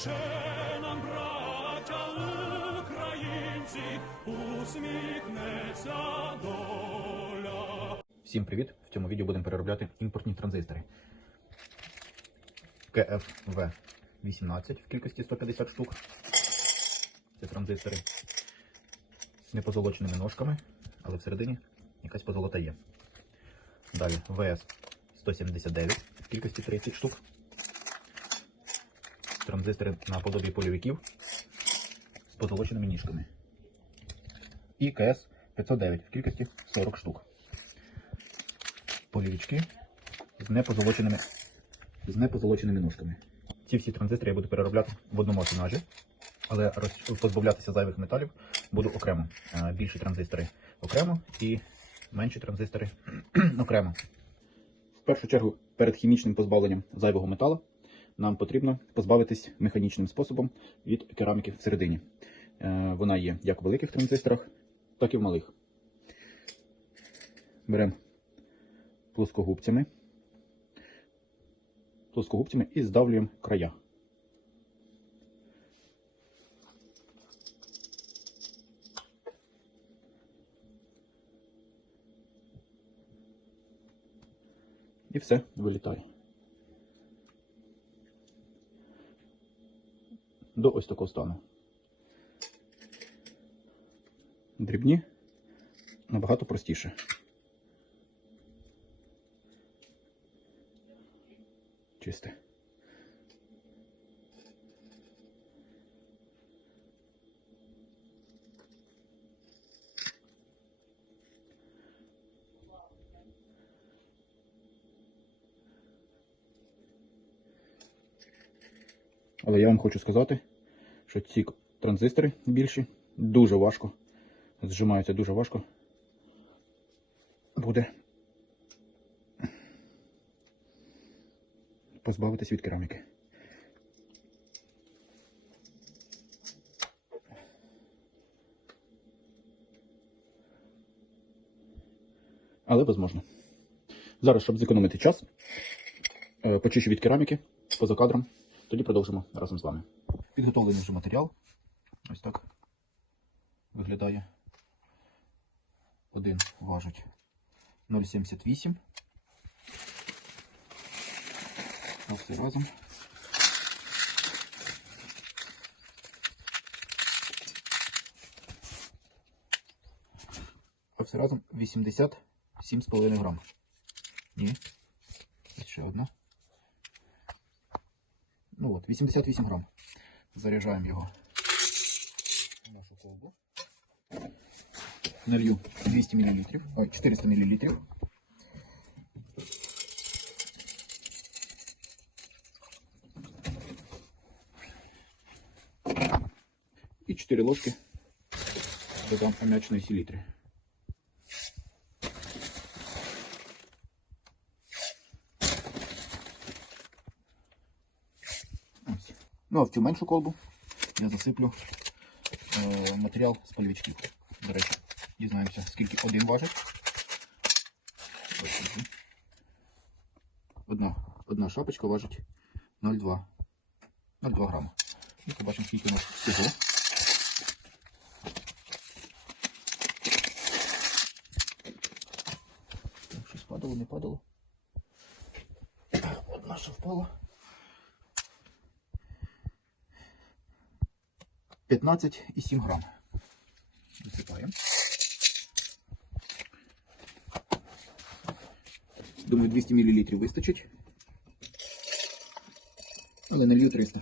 Ще нам, браття українці, усміхнеться доля. Всім привіт! В цьому відео будемо переробляти імпортні транзистори. КФВ 18 в кількості 150 штук. Це транзистори з непозолоченими ножками, але всередині якась позолота є. Далі ВС 179 в кількості 30 штук. Транзистори наподобі польовиків з позолоченими ніжками. І КС 509 в кількості 40 штук полівічки з непозолоченими, з непозолоченими ножками. Ці всі транзистори я буду переробляти в одному тонажі, але позбавлятися зайвих металів буду окремо. Е, Більші транзистори окремо і менші транзистори окремо. В першу чергу, перед хімічним позбавленням зайвого металу нам потрібно позбавитись механічним способом від кераміки всередині. Е, Вона є як в великих транзисторах, так і в малих. Беремо плоскогубцями. Плоскогубцями і здавлюємо края. І все вилітає. До ось такого стану. Дрібні набагато простіше. чисте. Але я вам хочу сказати, що ці транзистори більші дуже важко зжимаються дуже важко. Буде позбавитись від кераміки. Але возможно. Зараз, щоб зекономити час, е, почищу від кераміки поза кадром, тоді продовжимо разом з вами. Підготовлений вже матеріал. Ось так виглядає. Один важить 0,78. Все разом. А все разом 87,5 грам. Ні. Ще одна. Ну от, 88 грам. Заряджаємо його в нашу колбу. Налью 200 мл. Ой, 400 мл. і 4 ложки додам ам'ячної селітри. Ну а в цю меншу колбу я засиплю е, матеріал з польовичків. До речі, дізнаємося, скільки один важить. Одна, одна шапочка важить 0,2 0,2 грама. І побачимо, скільки у нас всього. Щось падало, не падало. Одна що впала. 15,7 грам. Висипаємо. Думаю, 200 мл вистачить. Але налью 300.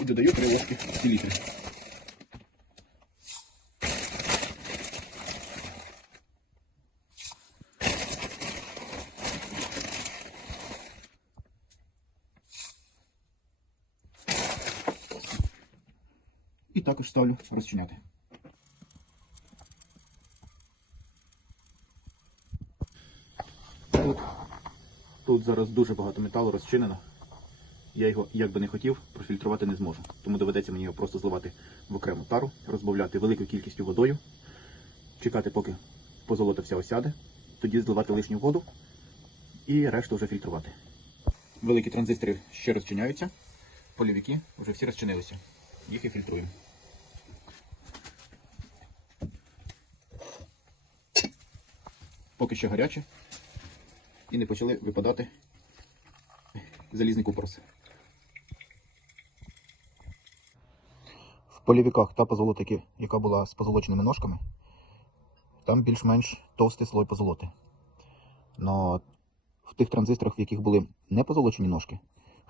І додаю 3 ложки селітри. І також ставлю розчиняти. Тут, тут зараз дуже багато металу розчинено. Я його, як би не хотів, профільтрувати не зможу. Тому доведеться мені його просто зливати в окрему тару, розбавляти великою кількістю водою, чекати, поки позолота вся осяде, тоді зливати лишню воду і решту вже фільтрувати. Великі транзистори ще розчиняються, полівики вже всі розчинилися. Їх і фільтруємо. Поки ще гаряче і не почали випадати залізний купорос. В полівіках та позолоти, яка була з позолоченими ножками, там більш-менш товстий слой позолоти. Но в тих транзисторах, в яких були не позолочені ножки,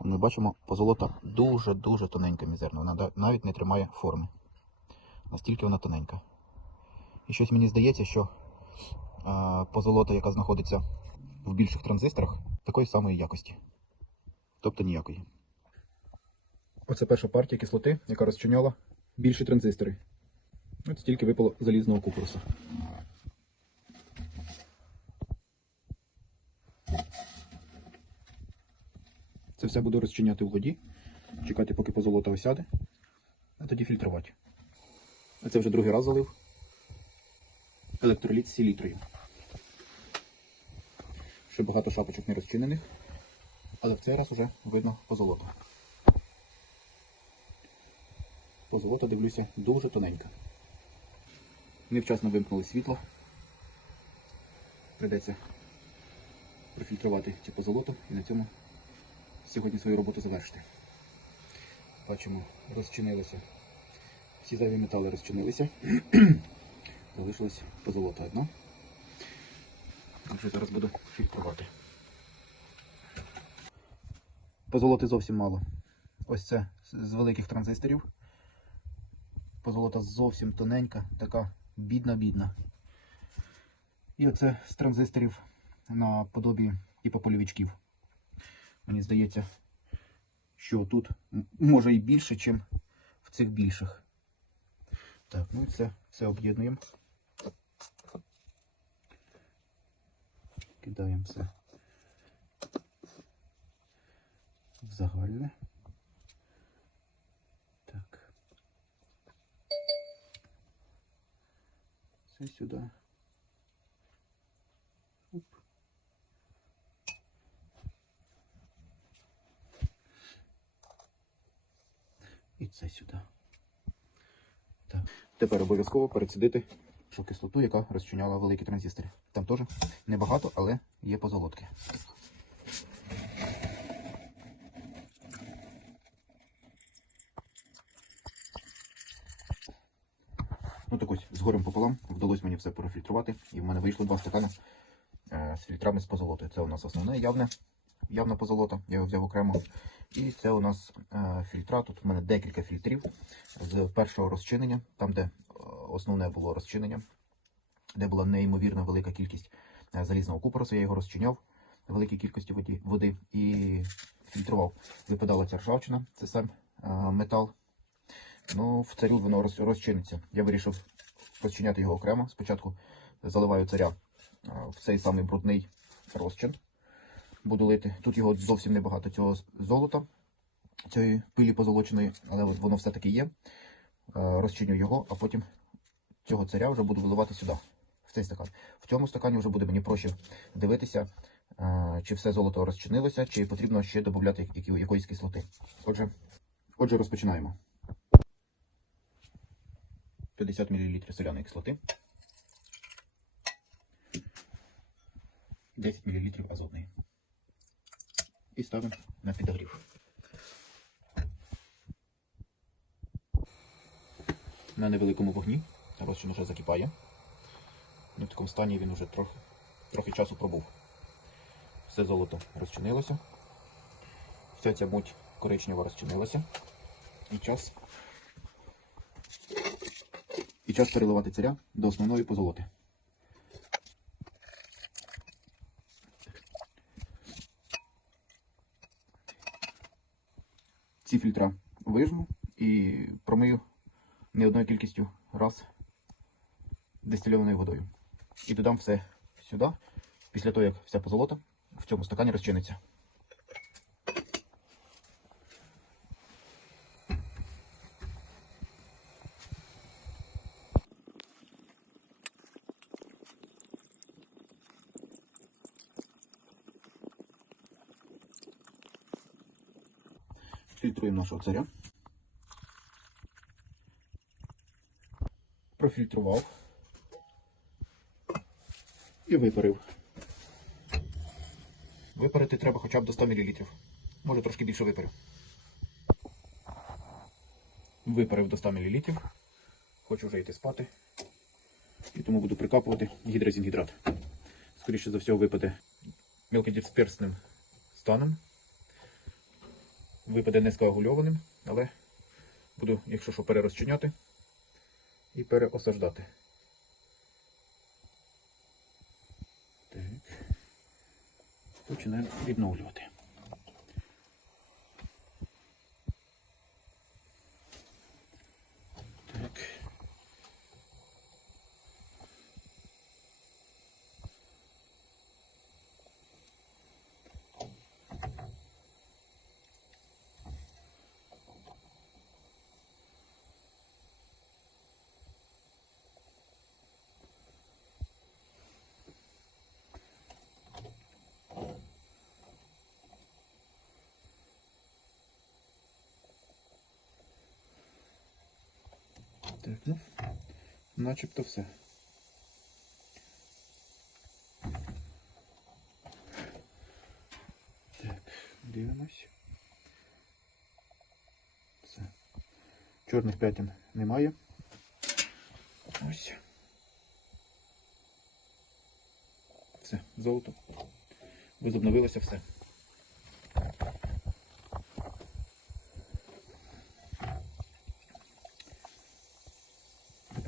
ми бачимо, позолота дуже-дуже тоненька мізерна. Вона навіть не тримає форми. Настільки вона тоненька. І щось мені здається, що позолота, яка знаходиться в більших транзисторах, такої самої якості. Тобто ніякої. Оце перша партія кислоти, яка розчиняла більші транзистори. От стільки випало залізного купорусу. Це все буду розчиняти в воді, чекати, поки позолота осяде, а тоді фільтрувати. А це вже другий раз залив. Електроліт з селітрою. Ще багато шапочок не розчинених, але в цей раз вже видно позолота. Позолота, дивлюся, дуже тоненька. Невчасно вимкнули світло. Придеться профільтрувати цю позолоту і на цьому сьогодні свою роботу завершити. Бачимо, розчинилося. Всі зайві метали розчинилися. Залишилась позолота одна. Вже зараз буду фільтрувати. Позолоти зовсім мало. Ось це з великих транзисторів. Позолота зовсім тоненька, така бідна-бідна. І оце з транзисторів на подобі типу полівичків. Мені здається, що тут може і більше, ніж в цих більших. Так, ну і це все об'єднуємо. Кидаємо все в загальне. Так. Це сюди. І це сюди. Так. Тепер обов'язково перецідити що кислоту, яка розчиняла великі транзистори. Там теж небагато, але є позолотки. Ну так ось, з горем пополам вдалося мені все профільтрувати, і в мене вийшло два стакани е, з фільтрами з позолотою. Це у нас основне явне, явна позолота, я його взяв окремо. І це у нас е, фільтра. Тут у мене декілька фільтрів з першого розчинення, там, де основне було розчинення, де була неймовірно велика кількість е, залізного купоросу. Я його розчиняв великій кількості воді, води і фільтрував. Випадала ця ржавчина, це сам е, метал. Ну, в царю воно розчиниться. Я вирішив розчиняти його окремо. Спочатку заливаю царя е, в цей самий брудний розчин. Буду лити. Тут його зовсім небагато цього золота, цієї пилі позолоченої, але воно все-таки є. Розчиню його, а потім цього царя вже буду виливати сюди, в цей стакан. В цьому стакані вже буде мені проще дивитися, е, чи все золото розчинилося, чи потрібно ще додати якоїсь кислоти. Отже, отже, розпочинаємо. 50 мл соляної кислоти. 10 мл азотної. І ставимо на підогрів. На невеликому вогні розчин вже закипає. Ну, в такому стані він вже трохи, трохи часу пробув. Все золото розчинилося. Вся ця муть коричнева розчинилася. І час і час переливати царя до основної позолоти. Ці фільтра вижму і промию не одною кількістю раз дистильованою водою. І додам все сюди, після того, як вся позолота в цьому стакані розчиниться. Фільтруємо нашого царя. Профільтрував. І випарив. Випарити треба хоча б до 100 мл. Може трошки більше випарив. Випарив до 100 мл. Хочу вже йти спати. І тому буду прикапувати гідрозінгідрат. Скоріше за всього випаде мілкодисперсним станом. Випаде низькоагульованим, але буду, якщо що, перерозчиняти і переосаждати. Так. Починаємо відновлювати. Так, ну, начебто все. Так, дивимось. Все. Чорних п'ятин немає. Ось. Все, золото. Возобновилося все.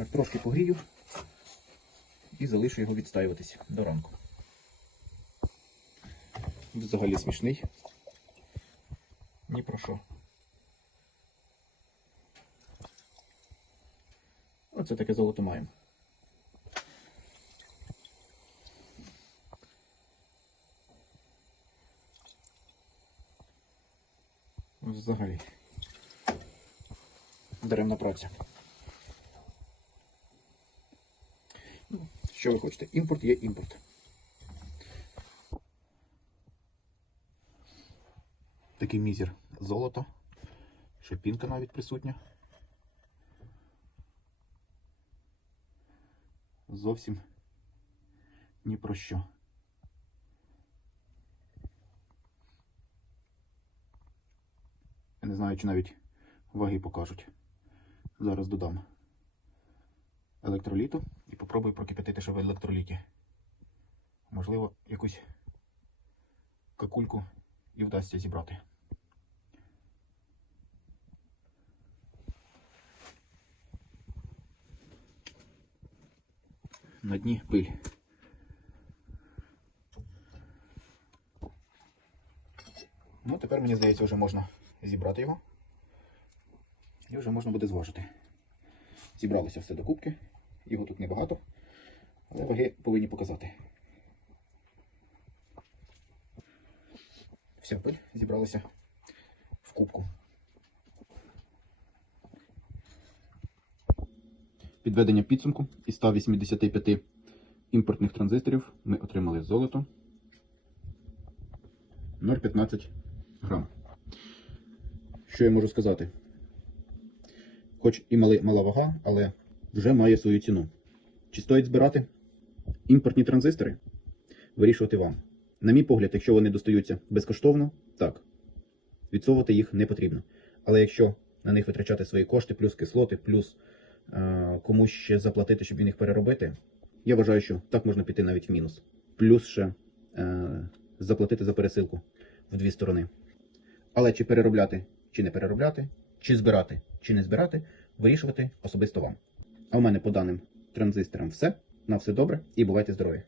Тепер трошки погрію і залишу його відстаюватись до ранку. Взагалі смішний. Ні про що. Оце таке золото маємо. Взагалі. Даремна праця. Ну, Що ви хочете? Імпорт є імпорт. Такий мізер золота. Ще пінка навіть присутня. Зовсім ні про що. Я не знаю, чи навіть ваги покажуть. Зараз додам електроліту і попробую прокипятити ще в електроліті. Можливо, якусь какульку і вдасться зібрати. На дні пиль. Ну, тепер мені здається, вже можна зібрати його. І вже можна буде зважити. Зібралося все до кубки. Його тут небагато, але ваги повинні показати. Вся пиль зібралася в кубку. Підведення підсумку із 185 імпортних транзисторів ми отримали золото 0,15 грам. Що я можу сказати? Хоч і мала вага, але вже має свою ціну. Чи стоїть збирати імпортні транзистори? Вирішувати вам. На мій погляд, якщо вони достаються безкоштовно, так. Відсовувати їх не потрібно. Але якщо на них витрачати свої кошти, плюс кислоти, плюс е, комусь ще заплатити, щоб він їх переробити, я вважаю, що так можна піти навіть в мінус. Плюс ще е, заплатити за пересилку в дві сторони. Але чи переробляти, чи не переробляти, чи збирати, чи не збирати, вирішувати особисто вам. А у мене по даним транзисторам все. На все добре і бувайте здорові!